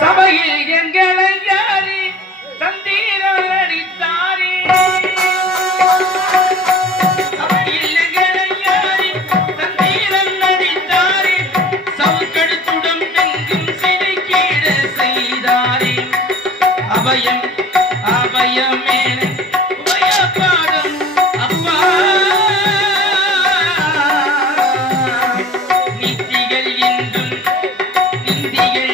சபையில் எங்களை யாரி தந்தீரல் அடித்தாரே சபையில் எங்களை யாரி தந்தீரல் அடித்தாரே சவுக்கடித்துடம் எங்கும் சிரிக்கீட செய்தாரே அபயம் அபயமேன உபயபாதம் அப்பா நீத்திகள் என்றும் நிந்திகள்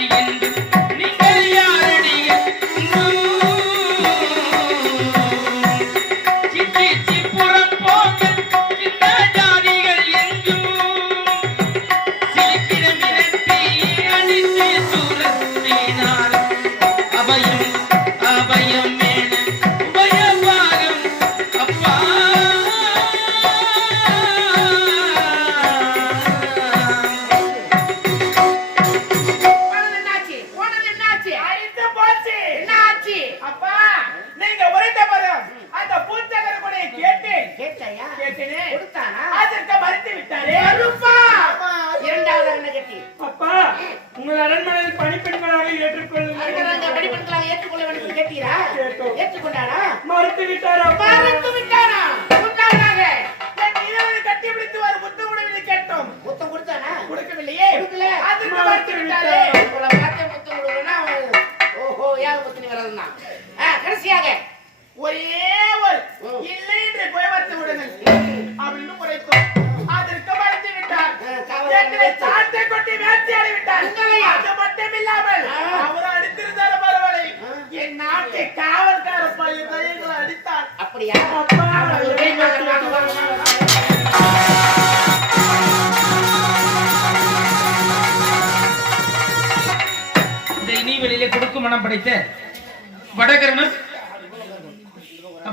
உங்கள் அரண்மனையில் பணிப்பெண்களாக ஏற்றுக்கொள்ள வேண்டும் கேட்டீரா? ஏற்றுக்கொண்டாரா? மறுத்து விட்டாரா? கட்டி பிடித்து ஒரு முத்தம் கொடுத்து கேட்டோம். முத்தம் கொடுத்தானா? கொடுக்கவில்லையே. அதற்கு மறுத்து விட்டாரே. முத்தம் கொடுக்கணும்னா ஓஹோ யாக முத்தம் வரதுனா கடைசியாக ஒரே ஒரு இல்லை என்று போய் வந்து விடுங்கள் அப்படின்னு குறைக்கும். அதற்கு மறுத்து விட்டார். சாட்டை கொட்டி வேட்டையாடி விட்டார். அது மட்டும் இல்லாமல் அவர் அடித்திருந்தார் பரவாயில்லை. என் நாட்டை காவல்கார பையன் அடித்தார். அப்படியா? இந்த இனிவெளியிலே கொடுக்கும் மனம் படைத்த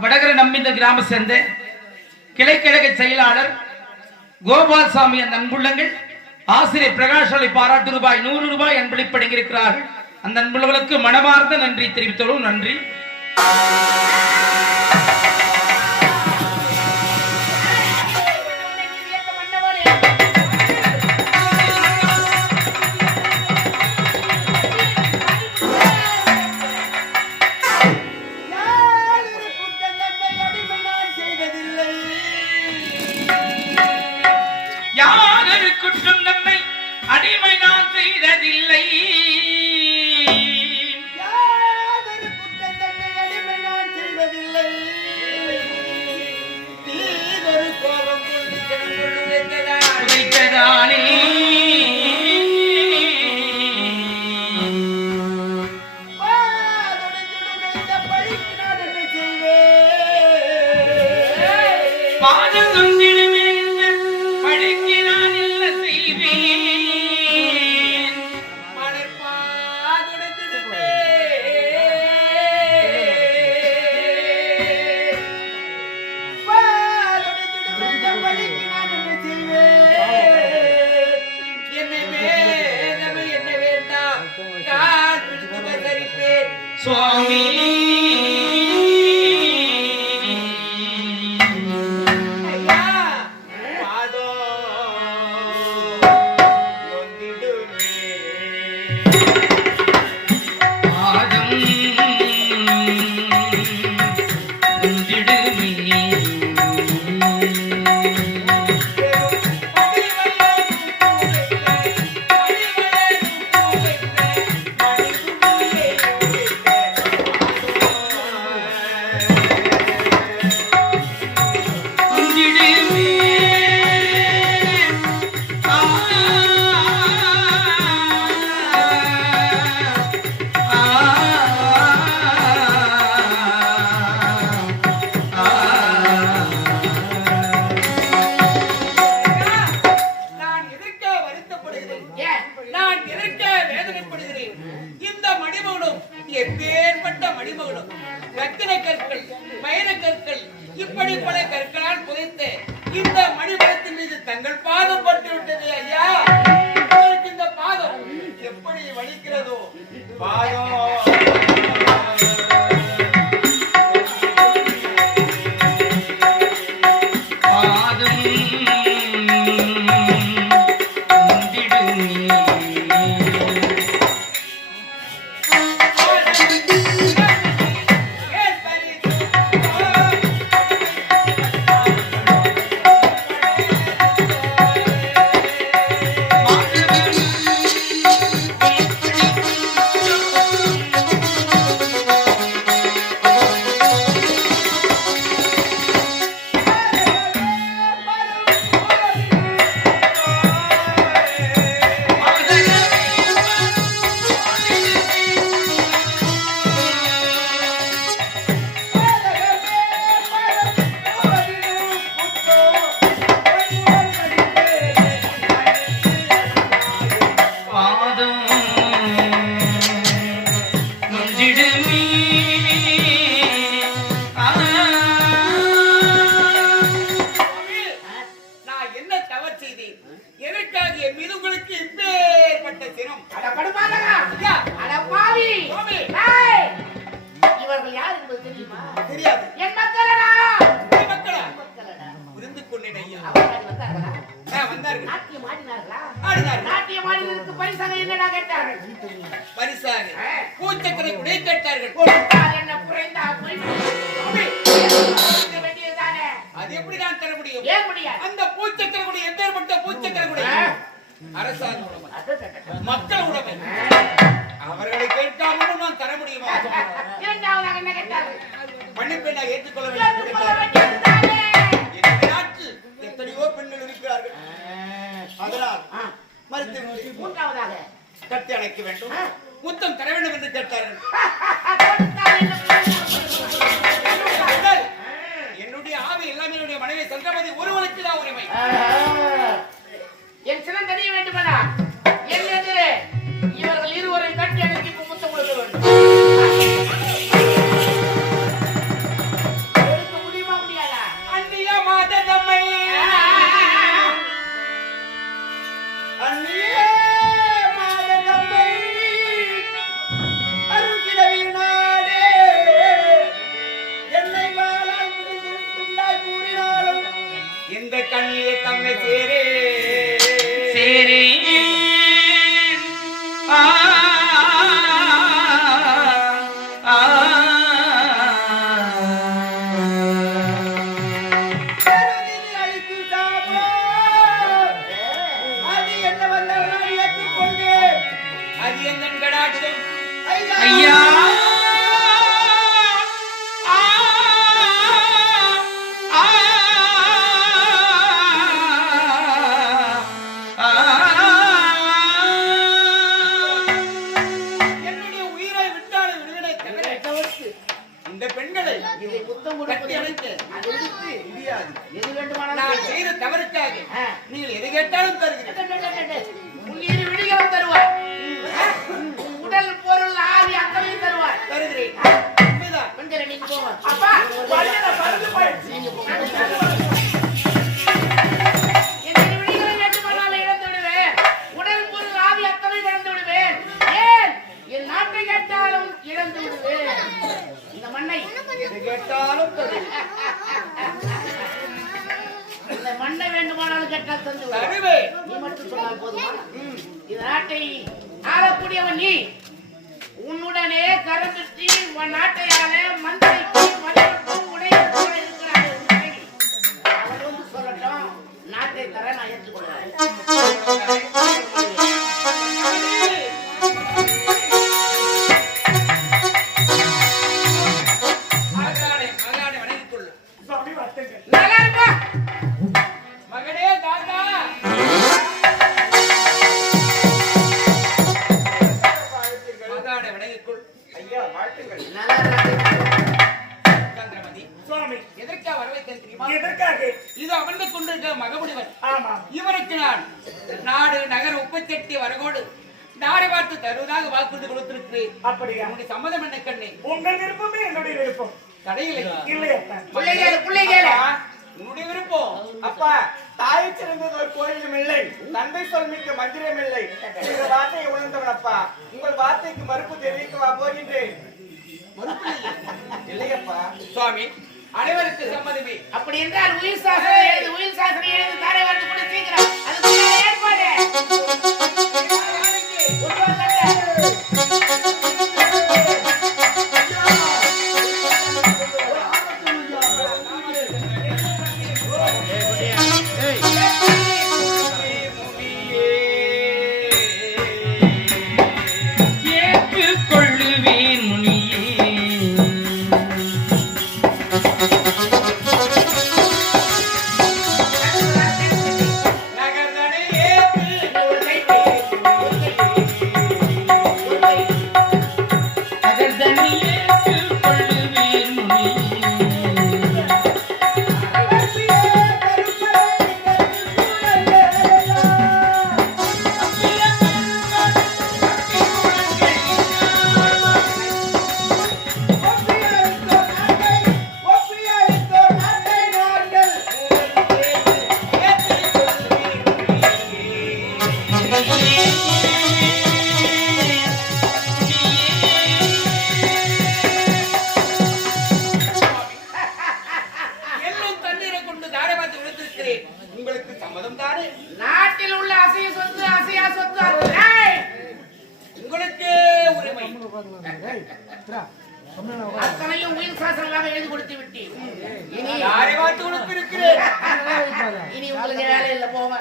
வடகரன் நம்பிந்த கிராம சேர்ந்த கிளைக்கழக செயலாளர் கோபால்சாமி அந்த அன்புள்ளங்கள் ஆசிரியர் பிரகாஷலை பாராட்டு ரூபாய் 100 அன்பளிப்படைந்திருக்கிறார்கள். அந்த அன்புள்ளவர்களுக்கு மனமார்ந்த நன்றி தெரிவித்தோம். நன்றி. குற்றம் நம்மை அடிமை நான் செய்ததில்லை. யாதொரு குற்றம் நம்மை அடிமை நான் செய்ததில்லை. தீதொரு கோபம் உதைத்ததானே பாதம் கொண்டிடுமே பழிக்கு நான் இல்ல செய்வேன். மணற்பாதுடைத்திடுமே பழிக்கு நான் என்ன செய்வேன். என்னை வேதமை என்ன வேண்டாம் கால் பிடித்து பசரிப்பேன் சுவாமி. இப்படி பல கற்களால் புதைத்து இந்த மணிபலத்தின் மீது தங்கள் பாதம் பட்டு விட்டது ஐயா. இந்த பாதம் எப்படி வலிக்கிறதோ பாதம் படுபாதகா அட பாவி இவர்கள் யார் என்பது தெரியுமா? தெரியாது. என் மக்களடா. மக்களா? புரிந்து கொண்டேன் ஐயா. வந்தார்களா? வந்தார்கள். நாட்டியம் ஆடினார்களா? ஆடினார்கள். நாட்டியம் ஆடினதற்கு பரிசாக என்னடா கேட்டார்கள்? பரிசாக பூச்சக்கரை கூட கேட்டார்கள். கொடுத்தால் என்ன குறைந்தா போய் வேண்டியதுதானே. அது எப்படி நான் தர முடியும்? ஏன் முடியாது? அந்த பூச்சக்கரை கூட எப்பேற்பட்ட பூச்சக்கரை கூட அரசாங்க உடைமை, மக்கள் உடைமை. அவர்களை கேட்காமலும் நான் தர முடியுமா? இரண்டாவதாக என்ன கேட்டார்கள்? மன்னிப்பெண்ணாக ஏற்றுக்கொள்ள வேண்டும். நாட்டில் எத்தனையோ பெண்கள் இருக்கிறார்கள், அதனால் மறுத்து. மூன்றாவதாக கட்டி அணைக்க வேண்டும், முத்தம் தர வேண்டும் என்று கேட்டார்கள். என்னுடைய ஆவி எல்லாமே என்னுடைய மனைவி சந்திரமதி ஒருவனுக்கு தான் உரிமை. என் சினம் தெரிய வேண்டுமானா என் எதிரே இவர்கள் இருவரை கட்டி அணைத்து முத்தம் கொடுக்க வேண்டும். முடியுமா முடியாதா? அந்நிய மாததம்மை அந்நிய மாததம்மை அருகிலவி நாடே என்னை வாழால் பிடித்துள்ளாய் கூறினாலும் இந்த கண்ணிலே தம்மை சேரே சேரே ஐயா என்னுடைய உயிரை விட்டாலும் விடுதலை தவிர இந்த பெண்களை இதை முத்தம் கட்டி அணைத்து முடியாது. எது வேண்டுமானாலும் நான் செய்த தவறுக்காக நீங்கள் எதை கேட்டாலும் தருகிறேன். உயிர் விடுதலை தருவார், உடல் பொருள் ஆவி அத்தனையும் தருவார். தருகிறேன். பெண்களை நீங்க போங்க. அப்பா நீங்க போங்க. என்னை விடுதலை வேண்டுமானாலும் இழந்து விடுவேன், உடல் பொருள் ஆவி அத்தனை இழந்து விடுவேன். ஏன் என் நாட்டை கேட்டாலும் இழந்து விடுவேன். இந்த மண்ணை கேட்டாலும் இந்த மண்ணை வேண்டுமானாலும் கேட்டால் தந்து விடுவேன். தருவேன். நீ மட்டும் சொன்னால் போதுமா? இந்த நாட்டை ஆளக்கூடியவன் நீ. உன்னுடனே கருத்துட்டி உன் நாட்டையால மந்திரிக்கு மதிப்பும் உடையவர்களோட இருக்கிறார்கள் உன் மனைவி. அவர் வந்து சொல்லட்டும், நாட்டை தர நான் ஏற்றுக்கொள்கிறேன். மகனே வணங்கிக் கொள்ளு. நல்லா இருக்கா? மகனே தாத்தா மகனே வணங்கிக் கொள். ஐயா வாழ்த்துங்கள். நல்லா இருக்கு. சந்திரமதி சுவாமி எதற்காக வரவேற்கிறேன் தெரியுமா? எதற்காக? இது அமர்ந்து கொண்டிருக்கிற மகமுடிவன். ஆமா. இவருக்கு நான் நாடு நகர் 38 வரகோடு நாரை பார்த்து தருவதாக வாக்குறுதி கொடுத்திருக்கிறேன். அப்படியா? நம்முடைய சம்மதம் என்ன கண்ணே? உங்கள் விருப்பமே என்னுடைய விருப்பம். தடையில்லை. இல்லையா? பிள்ளைகள் உன்னுடைய விருப்பம். அப்பா, தாயை சிறந்தது ஒரு கோயிலும் இல்லை, தந்தை சொல் மிக்க மந்திரம் இல்லை. இந்த வார்த்தையை உணர்ந்தவன் அப்பா, உங்கள் வார்த்தைக்கு மறுப்பு தெரிவிக்கவா போகின்றேன். இல்லையப்பா சுவாமி, அனைவருக்கு சம்மதமே. அப்படி என்றால் உயிர் சாசனம் எழுது தாரை வந்து கூட சீக்கிரம் அதுக்கு ஏற்பாடு. நகர்தனை ஏற்று அத்தனையும் உயிர் சாசனமாக எழுதி கொடுத்து விட்டேன். இனி யாரை பார்த்து கொடுத்திருக்கிறேன்? இனி உங்களுக்கு வேலை இல்லை, போங்க.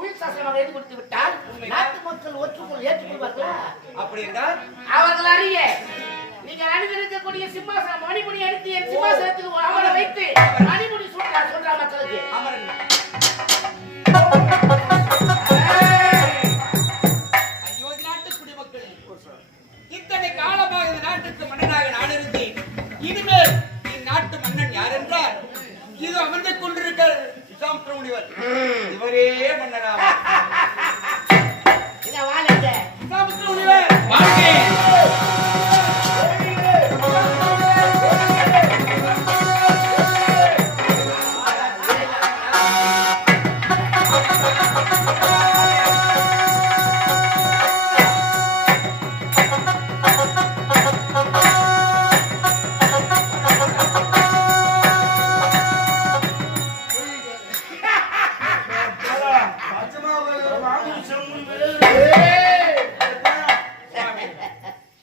உயிர் சாசனமாக எழுதி கொடுத்து விட்டால் நாட்டு மக்கள் ஏற்றுக்கொள்வார்களா? அப்படி என்றால் அவர்கள் அறிய நீங்க அணிந்திருக்கக்கூடிய சிம்மாசனம் மணிமுடி எடுத்து என் சிம்மாசனத்தில் அவரை வைத்து மணிமுடி சொல்றா மக்களுக்கு. ஐயோ நாட்டு குடிமக்கள், இத்தனை காலமாக இந்த நாட்டுக்கு மன்னனாக நான் இருந்தேன். இனிமேல் இந்நாட்டு மன்னன் யார் என்றால் இது அமர்ந்து கொண்டிருக்கிற விசாமித்திர முனிவர். இவரே மன்னனாவார். இத வாழங்க விசாமித்திர முனிவர் வாழ்க.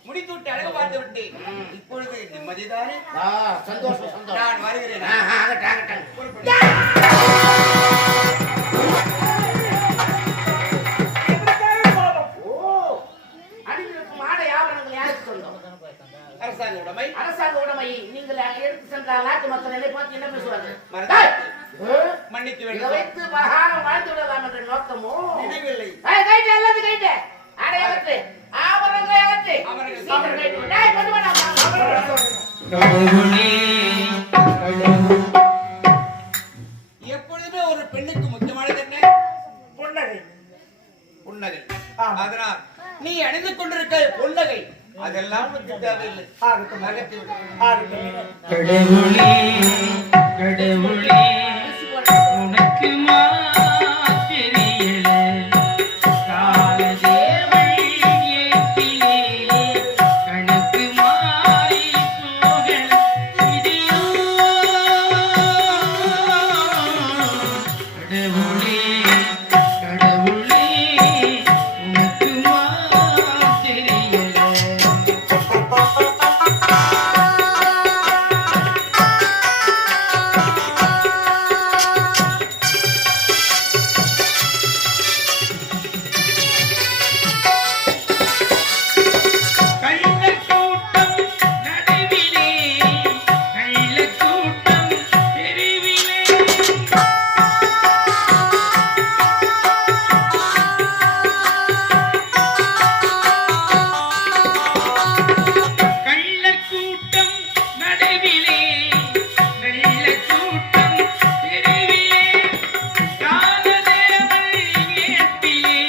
முடித்துவிட்டு அழகு பார்த்து விட்டேன். இப்பொழுது நிம்மதிதானே? சந்தோஷம் சந்தோஷம். நான் வருகிறேன். அணிந்திருக்கும் ஆடை ஆபரணங்கள் யாருக்கு சொந்தம்? அரசாங்க உடைமை. அரசாங்க உடைமை. நீங்கள் எடுத்து சென்றால் நாட்டு மக்கள் என்னை பார்த்து என்ன பேசுவார்கள்? மன்னித்து இதை வேண்டும். வைத்து மகாரம் வாழ்ந்து விடலாம் என்ற நோக்கமோ நினைவில்லை. கைட்டு அல்லது கைட்டு ஆடை அகற்று, ஆபரணங்களை அகற்று. அவர்கள் சீக்கிரம் கைட்டு. டேய், கொண்டு வாடா. எப்பொழுதுமே ஒரு பெண்ணுக்கு முக்கியமானது என்ன? புன்னகை. புன்னகை. ஆமா. அதனால் நீ அணிந்து கொண்டிருக்க புன்னகை அதெல்லாம் உனக்கு தேவையில்லை. அகற்றி விடு. கடவுளே கடவுளே உனக்கு தெரியல காலதேவள் ஏத்திலே கணக்கு மாறி போகல இதையோ கடவுளே கடவுளே உனக்கு தெரியல. கள்ளக்கூட்டம் நடுவிலே கள்ளக்கூட்டம் தெருவிலே கள்ளக்கூட்டம் நடுவிலே கள்ளக்கூட்டம் தெருவிலே காலதேவள் ஏத்திலே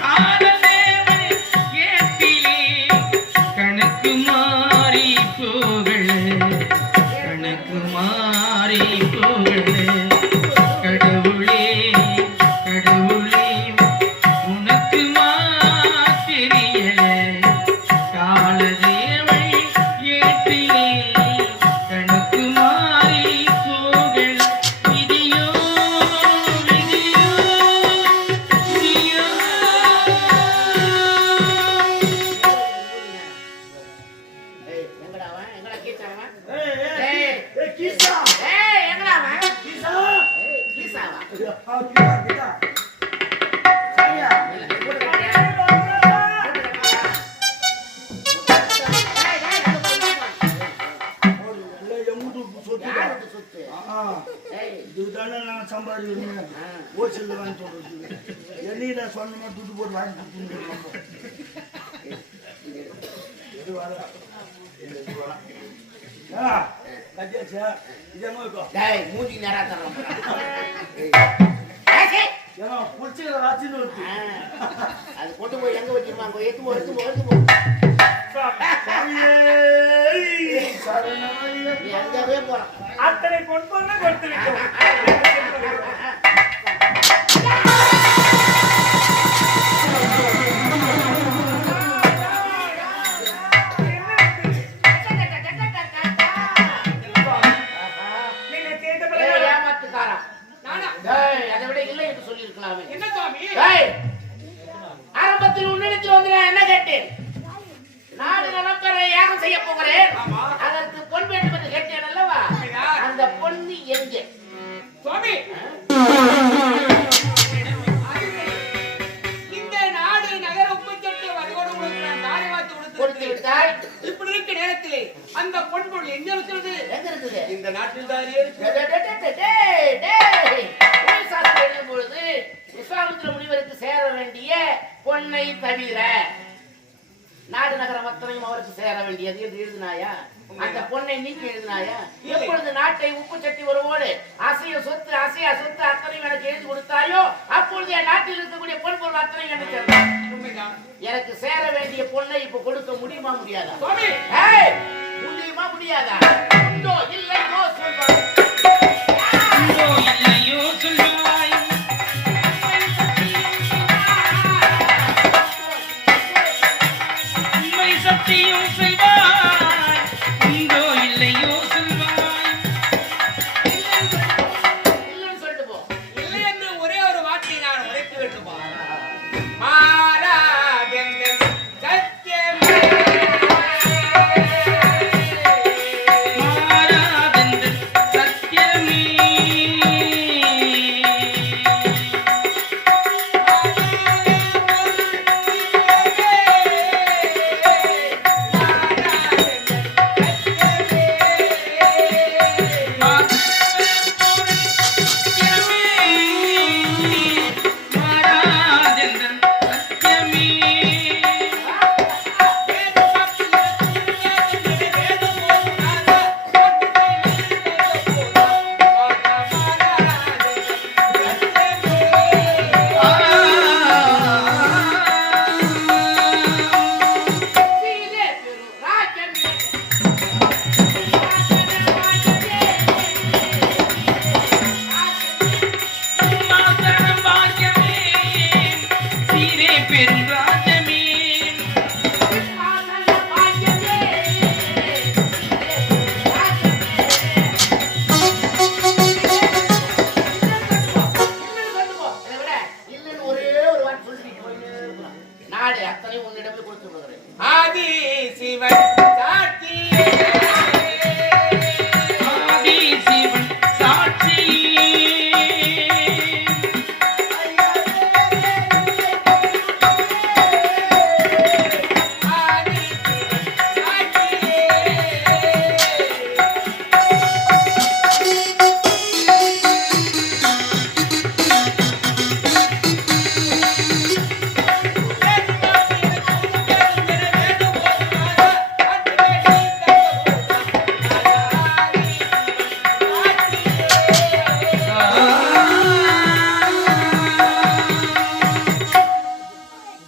காலதேவள் ஏத்திலே கணக்கு மாறி போகல கணக்கு மாறி போகல கடவுளே கடவுளே உனக்கு தெரியல காலதேவள் ஏத்திலே கணக்கு மாறி போகல விதியோ விதியோ விதியோ. ஏய், எங்கடா அவன்? எங்கடா கீச்சாவன்? ஏய், ஏய், ஏய், கீசா. ஏய், எங்கடா அவன்? கீசா. ஏய், கீசாவா? கீசா. சரியா? கூட கட்டியா? கூட கட்டியா? ஏய், ஏய், அது போய் இல்லை, எங்குட்டு சொத்து யார் இது சொத்து? ஏய், இதுதானே நான் சம்பாதிக்கிறேன். ஓசில் வாங்கி சொல்றது என்னையில சொன்னமா துட்டு போட்டு வாங்கி கொடுத்துருக்கோம். இது வர கட்டியாச்சா இதெல்லாம் இருக்கும். டேய், மூஞ்சி நேரா தர்றோம். ஏய், ஏய், ஏன்னா புடிச்சுக்கிற ராசின்னு இருக்கு. அது கொண்டு போய் எங்க வச்சிருப்பாங்க? எடுத்து போ, எடுத்து போ, எடுத்து போ. நீ அங்கவே போறான். அத்தனை பொண்ணு கொடுத்து விட்டோம். திருமணம் செய்ய போகிறேன். ஆமா. அதற்கு பொன் வேண்டும் என்று கேட்டேன் அல்லவா? உண்மைதான். அந்த பொண்ணு எங்கே? சுவாமி இந்த நாடு நகர உப்புச்சட்டை வருவோடு உங்களுக்கு நான் தாரை வார்த்து கொடுத்து கொடுத்து விட்டாய். இப்படி இருக்க நேரத்திலே அந்த பொன்பொருள் எங்க இருக்கிறது? எங்க இருக்குது? இந்த நாட்டில் தான் எழுதும் பொழுது விஸ்வாமித்திர முனிவருக்கு சேர வேண்டிய பொன்னை தவிர நாடு நகரம் அத்தனையும் அவருக்கு சேர வேண்டியது என்று எழுதினாயா? அந்த பொன்னை நீக்கி எழுதினாயா? எப்பொழுது நாட்டை உப்பு சட்டி வருவோடு அசைய சொத்து அசையா சொத்து அத்தனையும் எனக்கு எழுதி கொடுத்தாயோ அப்பொழுது என் நாட்டில் இருக்கக்கூடிய பொன் பொருள் அத்தனையும் எனக்கு சேர்ந்தார். உண்மைதான். எனக்கு சேர வேண்டிய பொன்னை இப்ப கொடுக்க முடியுமா முடியாதா? சுவாமி ஏய், முடியுமா முடியாதா? உண்டோ இல்லையோ சொல்வாங்க. உண்டோ இல்லையோ சொல்வாய். உண்மை சத்தியம் செய்வாய். உண்டோ இல்லையோ சொல்வாய். இல்லைன்னு சொல்லிட்டு போ. இல்லை என்று ஒரே ஒரு வார்த்தையை நான் உரைக்க வேண்டுமா? மாறாதெங்கள் சத்தியமே. மாறாதென்று சத்தியமே. மாறாதென்று சத்தியமே. சீலே பெரு ராஜமே. மாசனம் பாக்கியமே. சீரே பெரும் ராஜமே. ஆனந்த பாக்கியமே. நாடு அத்தனை உன்னிடமே கொடுத்து விடுகிறேன். ஆதி சிவன் சாட்சியே. ஆதி சிவன் சாட்சி. ஆதி சிவன் சாட்சியே.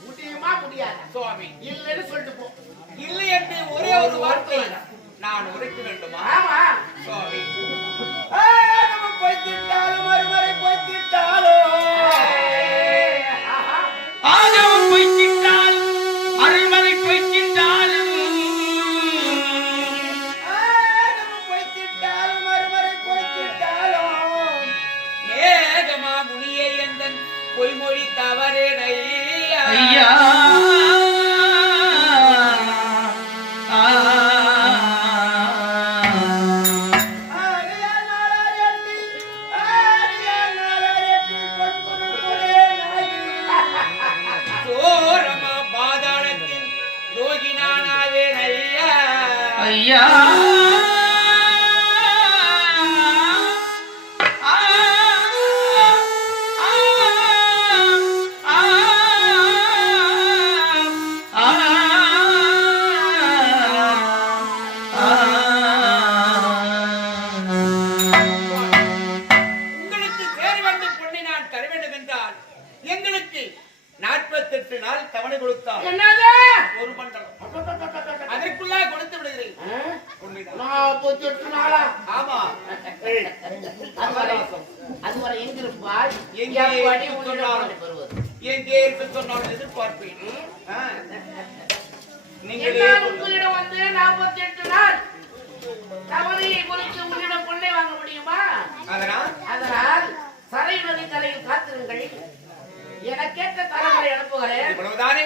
முடியுமா முடியாதா? சுவாமி இல்லைன்னு சொல்லிட்டு போ. இல்லை என்று ஒரே ஒரு வார்த்தை நான் உரைக்க வேண்டுமா? ஆமா. சுவாமி நம்ம பொய்த்திட்டாலும் மறுமுறை பொய்த்திட்டாலும் ஆஹா. ஆதவம் பொய்த்திட்டாலும் அருள்மலை பொய்த்திட்டாலும் நம்ம பொய்த்திட்டாலும் மறுமுறை பொய்த்திட்டாலும் மேகமா முனியை எந்தன் பொய்மொழி தவறேனையா. ஐயா ஆரியார் நாளார் எண்ணி ஆரியார் நாளார் எண்ணி பொற்பொருள் கொடே நாயகி. சோரமா பாதாளத்தில் ரோகினானாவேனையா. ஐயா உங்களுக்கு சேர வேண்டும் பொண்ணை நான் தர வேண்டும் என்றால் எங்களுக்கு 48 நாள் தவணை கொடுத்தால் என்னது? ஒரு மண்டலம் அதற்குள்ளா கொடுத்து விடுகிறேன். ஆ? உண்மைதான். 48 நாளா? ஆமா. அதுவரை எங்கிருப்பாய்? எங்கே எப்படி இருக்க உன்னிடம் சொன்னாலும். பெறுவது? எங்கே இருக்க சொன்னாலும் எதிர்பார்ப்பேன். ஆ. நீங்களே என்னால் சொல்லுங்கள். உங்களிடம் வந்து 48 நாள் தவணையை கொடுத்து உன்னிடம் பொண்ணை வாங்க முடியுமா? அதனால் அதனால் சரை நதி கரையில் காத்திருங்கள். எனக்கேற்ற தலைமுறை அனுப்புகிறேன். இவ்வளவுதானே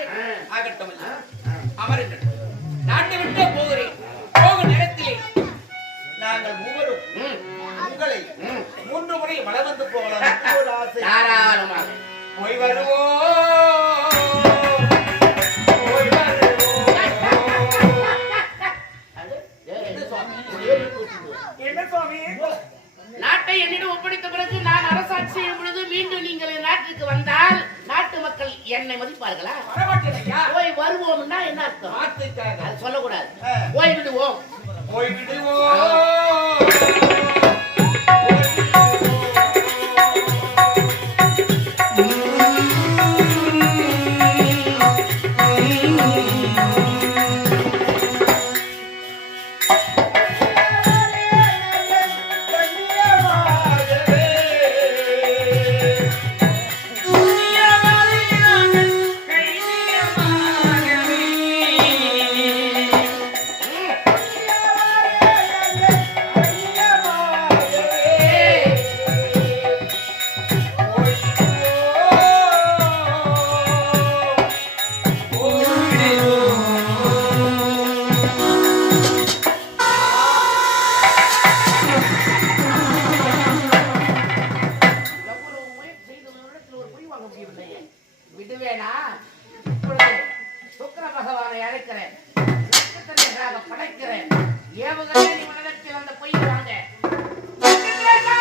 ஆகட்டும். அமருங்கள். நாட்டை விட்டு போகிறேன். ஒரு ஆசை. தாராளமாக போய் வருவோம் போய் வருவோம். அது, ஏய், என்ன சுவாமி? என்ன சுவாமி? நாட்டை என்னிடம் ஒப்படைத்த பிறகு நான் அரசாட்சி செய்யும் பொழுது மீண்டும் நீங்கள் என் நாட்டுக்கு வந்தால் நாட்டு மக்கள் என்னை மதிப்பார்களா? வரமாட்டேன் ஐயா. போய் வருவோம்னா என்ன அர்த்தம்? வார்த்தைக்காக அது சொல்லக்கூடாது. போய் விடுவோம். போய் விடுவோம். எவ்வளவு முயற்சி செய்து உன்னிடத்தில் ஒரு பொய் வாங்க முடியவில்லையே. விடுவேனா? இப்பொழுது சுக்கிர பகவானை அழைக்கிறேன். நட்சத்திரங்களாக படைக்கிறேன். ஏவுகணை நீ உன்னிடத்தில் அந்த பொய் வாங்க. விடுவேனா?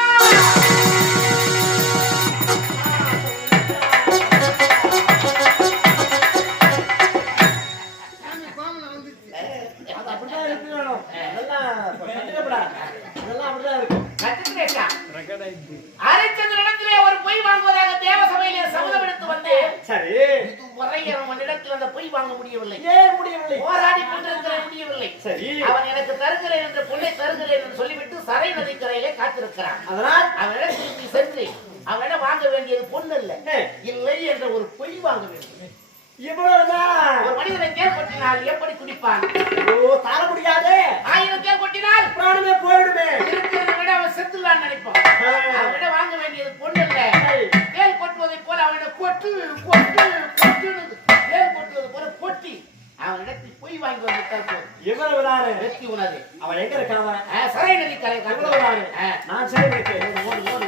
அது அப்படிதான் இருக்கணும். அதெல்லாம் கண்டுக்கப்படாது. அதெல்லாம் அப்படிதான் இருக்கும். நட்சத்திரேஷா, அரைச்சந்திரனிடத்திலே ஒரு பொய் வாங்குவதாக தேவ சபையிலே சபதம் எடுத்து வந்தேன். சரி. இதுவரை அவனிடத்தில் அந்த பொய் வாங்க முடியவில்லை. ஏன் முடியவில்லை? போராடி கொண்டிருக்கிற முடியவில்லை. சரி. அவன் எனக்கு தருகிறேன் என்ற பொண்ணை தருகிறேன் என்று சொல்லிவிட்டு சரை நதிக்கரையிலே காத்திருக்கிறான். அதனால் அவனிடம் திரும்பி சென்று அவனிடம் வாங்க வேண்டியது பொண்ணு இல்ல, இல்லை என்ற ஒரு பொய் வாங்க வேண்டும். இவ்வளவுதான். ஒரு மனிதனை தேர் கொட்டினால் எப்படி குடிப்பான்? ஓ, தாழ முடியாதே. 1000 தேர் கொட்டினால் பிராணமே போயிடுமே. இருக்கிறதை விட அவன் செத்துலான்னு நினைப்பான். அவனிடம் வாங்க வேண்டியது பொண்ணு இல்ல, தேர் கொட்டுவதை போல அவனிடம் கொட்டு கொட்டு கொட்டுன்னு தேர் கொட்டுவது போல கொட்டி அவனிடத்தில் பொய் வாங்கி வந்துட்டால் போதும். இவ்வளவுதான். வெற்றி உணவு. அவன் எங்க இருக்கான்? சரை நதி கரை இவ்வளவுதான். நான் சரி. ஓடு ஓடு